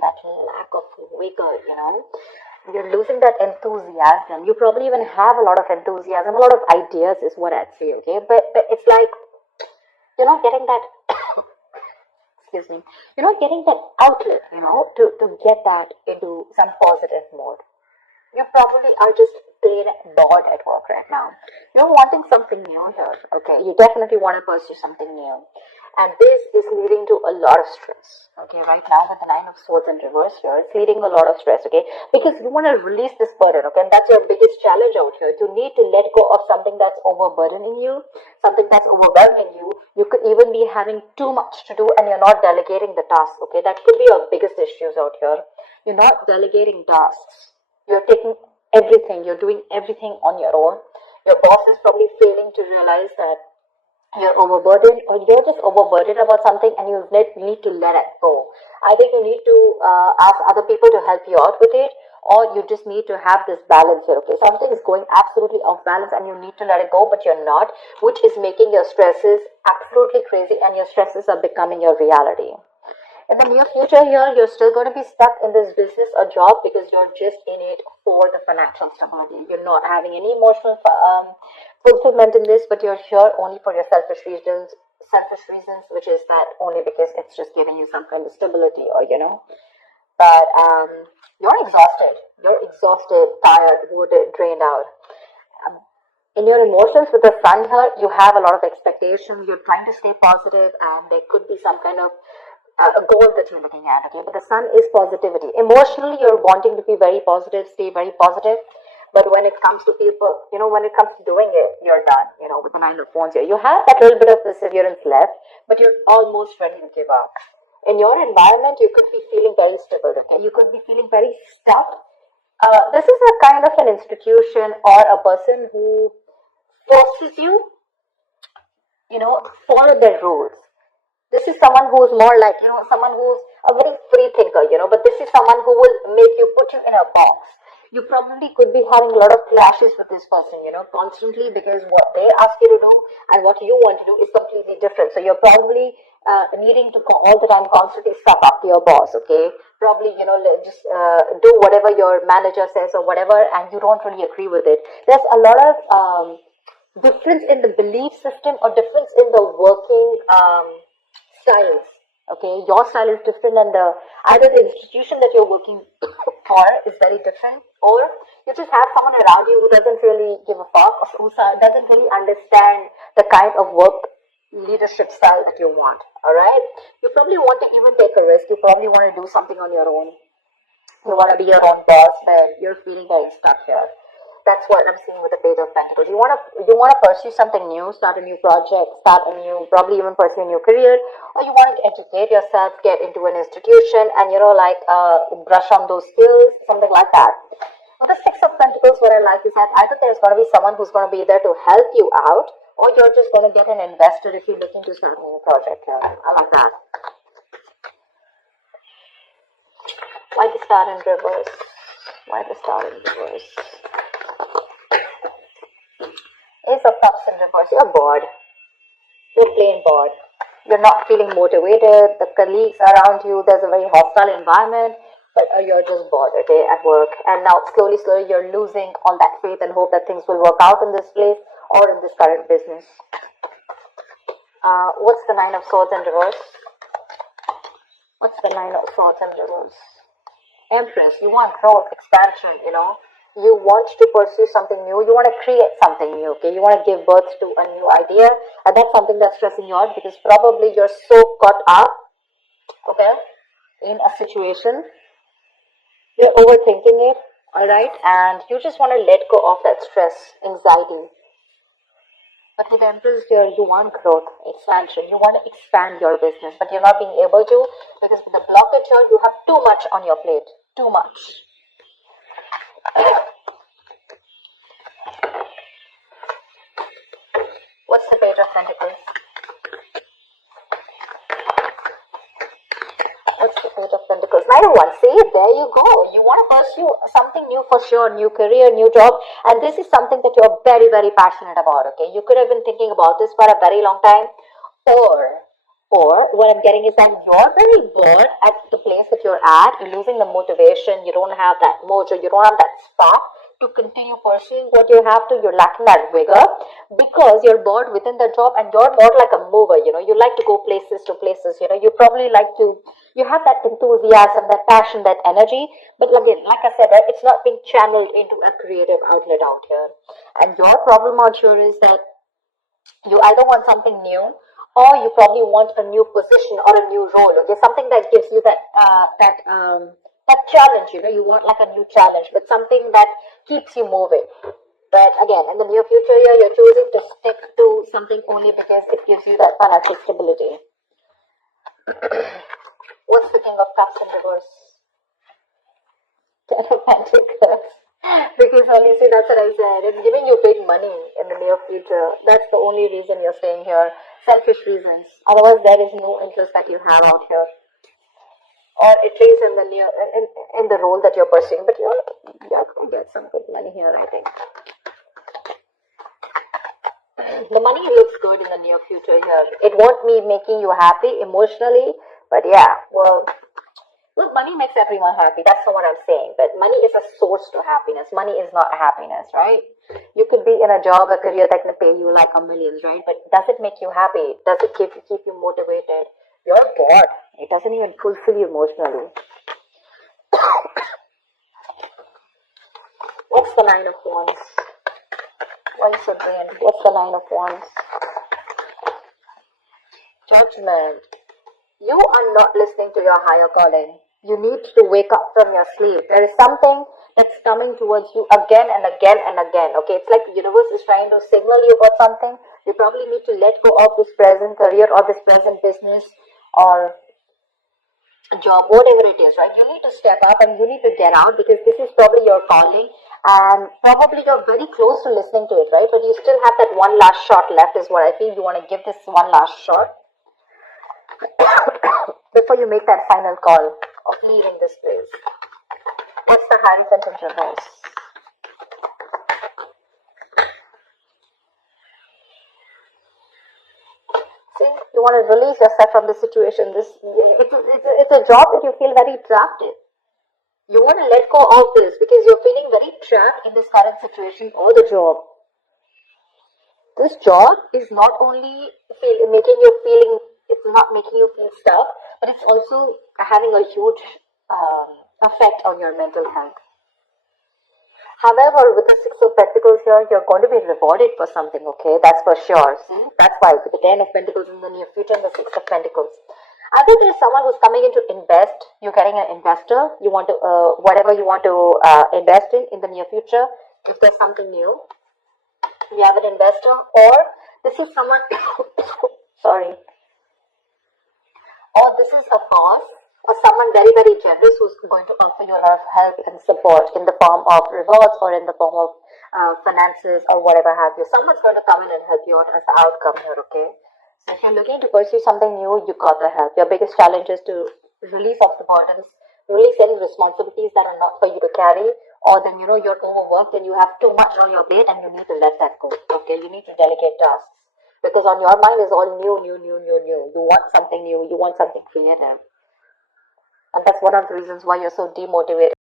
that lack of vigor, You're losing that enthusiasm. You probably even have a lot of enthusiasm, a lot of ideas is what I'd say, okay? But it's like you're not getting that, excuse me, you're not getting that outlet, to get that into some positive mode. You probably are just plain bored at work right now. You're wanting something new here, okay? You definitely want to pursue something new. And this is leading to a lot of stress, okay? Right now with the Nine of Swords in reverse here, it's leading a lot of stress, okay? Because you want to release this burden, okay? And that's your biggest challenge out here. You need to let go of something that's overburdening you, something that's overwhelming you. You could even be having too much to do and you're not delegating the tasks, okay? That could be your biggest issues out here. You're not delegating tasks. You're taking everything, you're doing everything on your own. Your boss is probably failing to realize that you're overburdened, or you're just overburdened about something and you need to let it go. Either you need to ask other people to help you out with it, or you just need to have this balance here, okay? Something is going absolutely off balance and you need to let it go, but you're not, which is making your stresses absolutely crazy and your stresses are becoming your reality. In the near future here, you're still going to be stuck in this business or job because you're just in it for the financial stability. You're not having any emotional fulfillment in this, but you're here only for your selfish reasons, which is that only because it's just giving you some kind of stability or, But you're exhausted. You're exhausted, tired, wounded, drained out. In your emotions with the sun here, you have a lot of expectations. You're trying to stay positive and there could be some kind of a goal that you're looking at, okay? But the sun is positivity. Emotionally, you're wanting to be very positive, stay very positive. But when it comes to people, when it comes to doing it, you're done, with the Nine of Wands here. You have that little bit of perseverance left, but you're almost ready to give up. In your environment, you could be feeling very stable, okay? You could be feeling very stuck. This is a kind of an institution or a person who forces you, follow their rules. This is someone who's more like, someone who's a very free thinker, but this is someone who will make you, put you in a box. You probably could be having a lot of clashes with this person, constantly because what they ask you to do and what you want to do is completely different. So you're probably needing to all the time constantly suck up to your boss, okay? Probably, just do whatever your manager says or whatever, and you don't really agree with it. There's a lot of difference in the belief system or difference in the working styles, okay? Your style is different and either the institution that you're working for is very different, or you just have someone around you who doesn't really give a fuck, or who doesn't really understand the kind of work leadership style that you want, alright? You probably want to even take a risk. You probably want to do something on your own. You want to be your own boss, but you're feeling very stuck here. That's what I'm seeing with the Page of Pentacles. You want to pursue something new, start a new project, probably even pursue a new career, or you want to educate yourself, get into an institution, and brush on those skills, something like that. With the Six of Pentacles, what I like is that either there's going to be someone who's going to be there to help you out, or you're just going to get an investor if you're looking to start a new project. I like that. Why the Star in reverse? Why the Star in reverse? Ace of Cups in reverse. You're bored. You're plain bored. You're not feeling motivated. The colleagues around you, there's a very hostile environment, but you're just bored, okay, at work. And now slowly, you're losing all that faith and hope that things will work out in this place or in this current business. What's the Nine of Swords in reverse? What's the Nine of Swords in reverse? Empress. You want growth, expansion, You want to pursue something new. You want to create something new, okay? You want to give birth to a new idea. And that's something that's stressing you out because probably you're so caught up, okay, in a situation. You're overthinking it, alright? And you just want to let go of that stress, anxiety. But with Empress here, you want growth, expansion. You want to expand your business, but you're not being able to because with the blockage here, you have too much on your plate. Too much. What's the Page of Pentacles? What's the Page of Pentacles? Neither one. See, there you go. You want to pursue something new for sure, new career, new job, and this is something that you're very, very passionate about, okay? You could have been thinking about this for a very long time, or Or what I'm getting is that you're very bored at the place that you're at. You're losing the motivation. You don't have that mojo. You don't have that spark to continue pursuing what you have to. You're lacking that vigor because you're bored within the job, and you're more like a mover. You like to go places to places. You probably like to, you have that enthusiasm, that passion, that energy. But again, like I said, right, it's not being channeled into a creative outlet out here. And your problem out here is that you either want something new, or you probably want a new position or a new role. Okay, something that gives you that challenge. You want like a new challenge, but something that keeps you moving. But again, in the near future here, you're choosing to stick to something only because it gives you that financial stability. What's the King of Cups in reverse? Ten of Pentacles. Because only, see, that's what I said. It's giving you big money in the near future. That's the only reason you're staying here. Selfish reasons. Otherwise, there is no interest that you have out here, or at least in the in the role that you're pursuing. But you're going to get some good money here, I think. The money looks good in the near future here. It won't be making you happy emotionally, but yeah, well. Look, money makes everyone happy. That's not what I'm saying. But money is a source to happiness. Money is not happiness, right? You could be in a job, a career that can pay you like a millions, right? But does it make you happy? Does it keep you motivated? You're bored. It doesn't even fulfill you emotionally. What's the Nine of Wands? Why is it drained? What's the Nine of Wands? Judgment. You are not listening to your higher calling. You need to wake up from your sleep. There is something that's coming towards you again and again and again. Okay, it's like the universe is trying to signal you about something. You probably need to let go of this present career or this present business or job, whatever it is, right? You need to step up and you need to get out because this is probably your calling, and probably you're very close to listening to it, right? But you still have that one last shot left is what I feel. You want to give this one last shot before you make that final call of leaving this place. What's the Hierophant in reverse? See, you want to release yourself from this situation. It's a job that you feel very trapped in. You want to let go of this because you're feeling very trapped in this current situation or the job. This job is not only making you feeling, it's not making you feel stuck, but it's also having a huge effect on your mental health. However, with the Six of Pentacles here, you're going to be rewarded for something, okay? That's for sure. See? That's why with the Ten of Pentacles in the near future and the Six of Pentacles. Either there's someone who's coming in to invest, you're getting an investor, you want to, whatever you want to invest in the near future, if there's something new, you have an investor, or this is someone, sorry, or this is a boss, or someone very, very generous who's going to offer you a lot of help and support in the form of rewards or in the form of finances or whatever have you. Someone's going to come in and help you out as the outcome here, okay? So if you're looking to pursue something new, you got the help. Your biggest challenge is to release off the burdens, release any responsibilities that are not for you to carry, or then you're overworked and you have too much on your plate and you need to let that go, okay? You need to delegate tasks. Because on your mind is all new. You want something new. You want something creative. And that's one of the reasons why you're so demotivated.